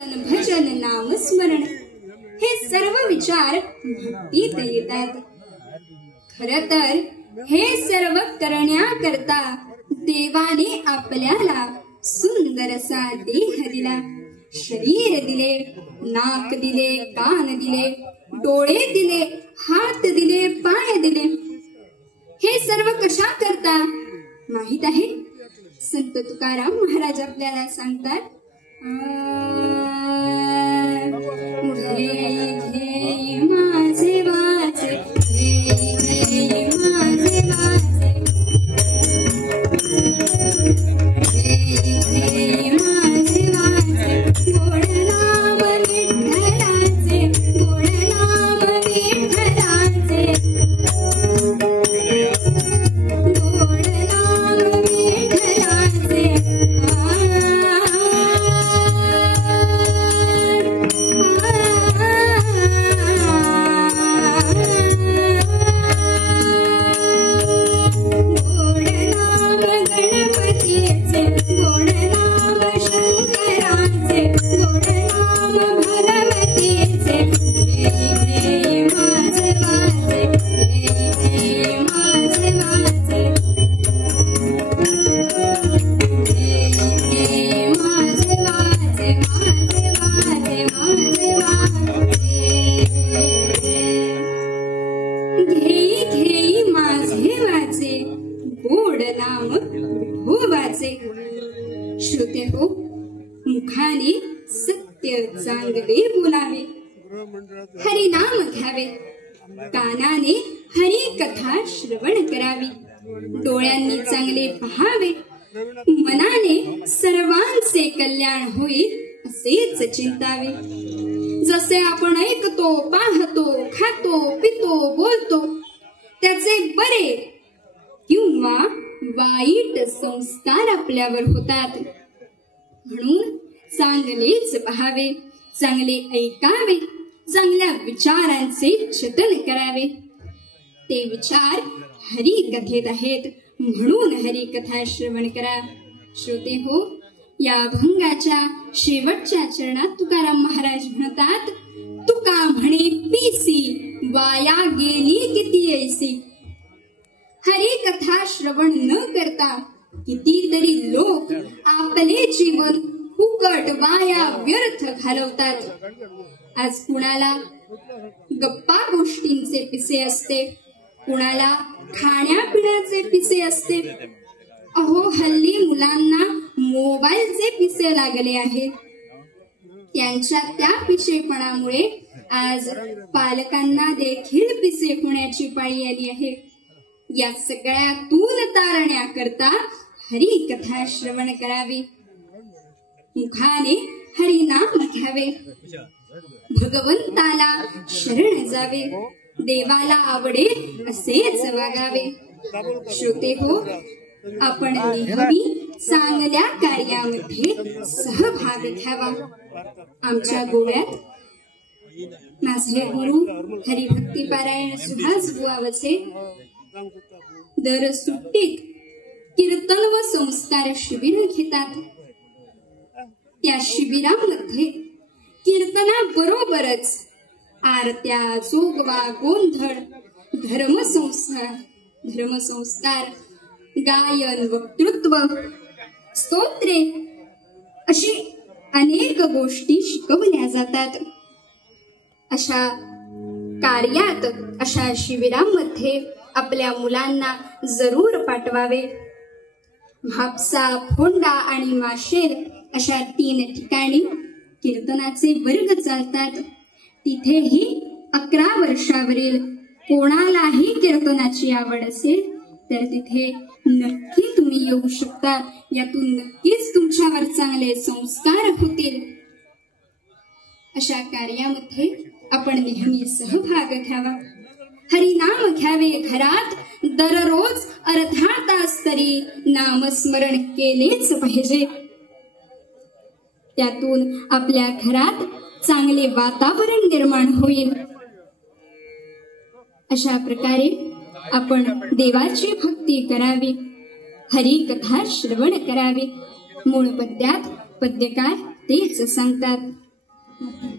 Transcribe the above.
भजन नाम स्मरण हे सर्व विचार भक्तीत येतात। खरं तर हे सर्व करण्याकरता देवाने आपल्याला सुंदरसा देह दिला, शरीर दिले, नाक दिले, कान दिले, डोळे दिले, हात दिले, पाय दिले। हे सर्व कशा करता माहित आहे? संत तुकाराम महाराज आपल्याला सांगतात, घे माझे वाचे, घे माझे वाचे, घे माझे वाचे, गोड नाम विठ्ठलाचे, गोड नाम विठ्ठलाचे, गोड नाम विठ्ठलाचे। श्रोते हो, मुखाने सत्य चांगले बोलावे, हरी नाम घ्यावे, कानाने हरी कथा श्रवण करावी, डोळ्यांनी चांगले पहावे, मनाने सर्वांचे कल्याण होईल असेच चिंतावे। जसे आपण ऐकतो, पाहतो, खातो, पितो, बोलतो त्याचे बरे किंवा वाईट संस्कार आपल्यावर होतात। म्हणून चांगलेच पहावे, चांगले ऐकावे, चांगल्या विचारांचे जतन करावे। ते विचार हरी कथेत आहेत, म्हणून हरी कथा श्रवण करा। श्रोते हो, या अभंगाच्या शेवटच्या चरणात तुकाराम महाराज म्हणतात, तुका म्हणे पीसी, वाया गेली किती ऐसी। हरी कथा श्रवण न करता कितीतरी लोक आपले जीवन फुकट वाया व्यर्थ घालवतात। आज कुणाला गप्पा गोष्टींचे पिसे असते, कुणाला खाण्यापिण्याचे पिसे असते। अहो, हल्ली मुलांना मोबाईलचे पिसे लागले आहेत। त्यांच्या त्या पिशेपणामुळे आज पालकांना देखील पिसे होण्याची पाळी आली आहे। या सगळ्यातून तारण्याकरता हरी कथा श्रवण करावी, मुखाने हरी नाम घ्यावे, भगवंताला शरण जावे, देवाला आवडेल असेच वागावे। श्रोते हो, आपण नेहमी चांगल्या कार्यामध्ये सहभाग घ्यावा। आमच्या गोव्यात माझे गुरु हरिभक्ती पारायण सुहास बुवावचे दर सुट्टीत कीर्तन व संस्कार शिबिर घेतात। त्या शिबिरामध्ये कीर्तनाबरोबरच आरत्या, जोगवा, गोंधळ, धर्मसंस्कार, गायन, वक्तृत्व, स्तोत्रे अशी अनेक गोष्टी शिकवल्या जातात। अशा कार्यात, अशा शिबिरांमध्ये आपल्या मुलांना जरूर पाठवावे। म्हापसा, फोंडा आणि माशेल अशा 3 ठिकाणी कीर्तनाचे वर्ग चालतात। तिथेही 11 वर्षावरील कोणालाही कीर्तनाची आवड असेल तर तिथे नक्की तुम्ही येऊ शकता। यातून नक्कीच तुमच्यावर चांगले संस्कार होतील। अशा कार्यामध्ये आपण नेहमी सहभाग घ्यावा, हरिनाम घ्यावे। घरात दररोज अर्धा तास तरी नामस्मरण केलेच पाहिजे। त्यातून आपल्या घरात चांगले वातावरण निर्माण होईल। अशा प्रकारे आपण देवाची भक्ती करावी, हरी कथा श्रवण करावे। मूळ पद्यात पद्यकार तेच सांगतात, आत्महत्या